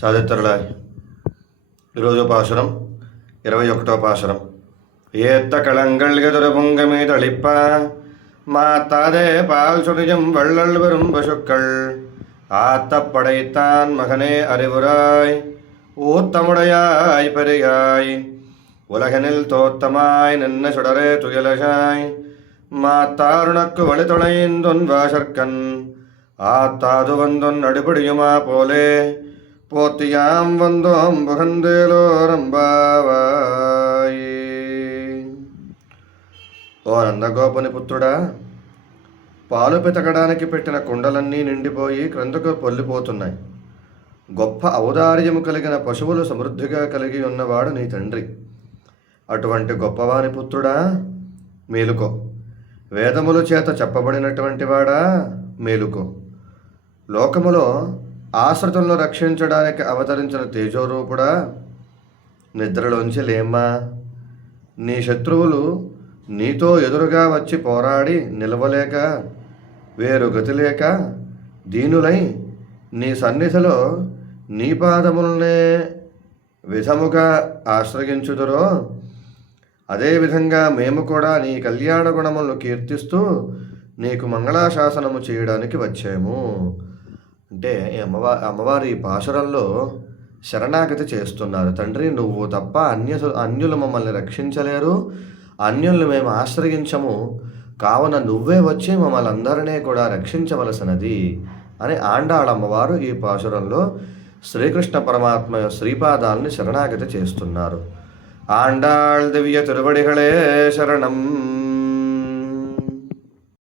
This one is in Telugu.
సాధిత్రులాయ్ ఈరోజు పాసురం 21వ పాసురం. ஏத்த களங்கள் எதிர பொங்கமே தளிப்ப மாத்தாதே பால் சுனிஜம் வள்ளல் வரும் பசுக்கள் ஆத்த படைத்தான் மகனே அறிவுராய் ஊத்தமுடையாய் பெரியாய் உலகனில் தோத்தமாய் நின்ன சுடரே துயலசாய் மாத்தாருணக்கு வழித்துணைந்தொன் வாசற்கண் ஆத்தாது வந்தொன் அடிபடியுமா போலே போத்தியாம் வந்தோம் புகந்தேలోరంబావాయి. ఓ నందగోపుని పుత్రుడా, పాలు పితకడానికి పెట్టిన కుండలన్నీ నిండిపోయి క్రిందకు పొల్లిపోతున్నాయి. గొప్ప ఔదార్యము కలిగిన పశువులు సమృద్ధిగా కలిగి ఉన్నవాడు నీ తండ్రి. అటువంటి గొప్పవాని పుత్రుడా మేలుకో. వేదముల చేత చెప్పబడినటువంటి వాడా మేలుకో. లోకములో ఆశ్రితులను రక్షించడానికి అవతరించిన తేజోరూపుడా నిద్రలోంచి లేమ్మా. నీ శత్రువులు నీతో ఎదురుగా వచ్చి పోరాడి నిలవలేక వేరు గతి లేక దీనులై నీ సన్నిధిలో నీ పాదములనే విధముగా ఆశ్రయించుదురో అదేవిధంగా మేము కూడా నీ కళ్యాణ గుణములను కీర్తిస్తూ నీకు మంగళాశాసనము చేయడానికి వచ్చాము. అంటే అమ్మవారి ఈ పాశురంలో శరణాగతి చేస్తున్నారు. తండ్రి, నువ్వు తప్ప అన్యులు మమ్మల్ని రక్షించలేరు, అన్యుల్ని మేము ఆశ్రయించము, కావున నువ్వే వచ్చి మమ్మల్ని అందరినీ కూడా రక్షించవలసినది అని ఆండాళమ్మవారు ఈ పాశురంలో శ్రీకృష్ణ పరమాత్మ శ్రీపాదాలని శరణాగతి చేస్తున్నారు. ఆండాళ్ దివ్య తిరువడిகளே శరణం.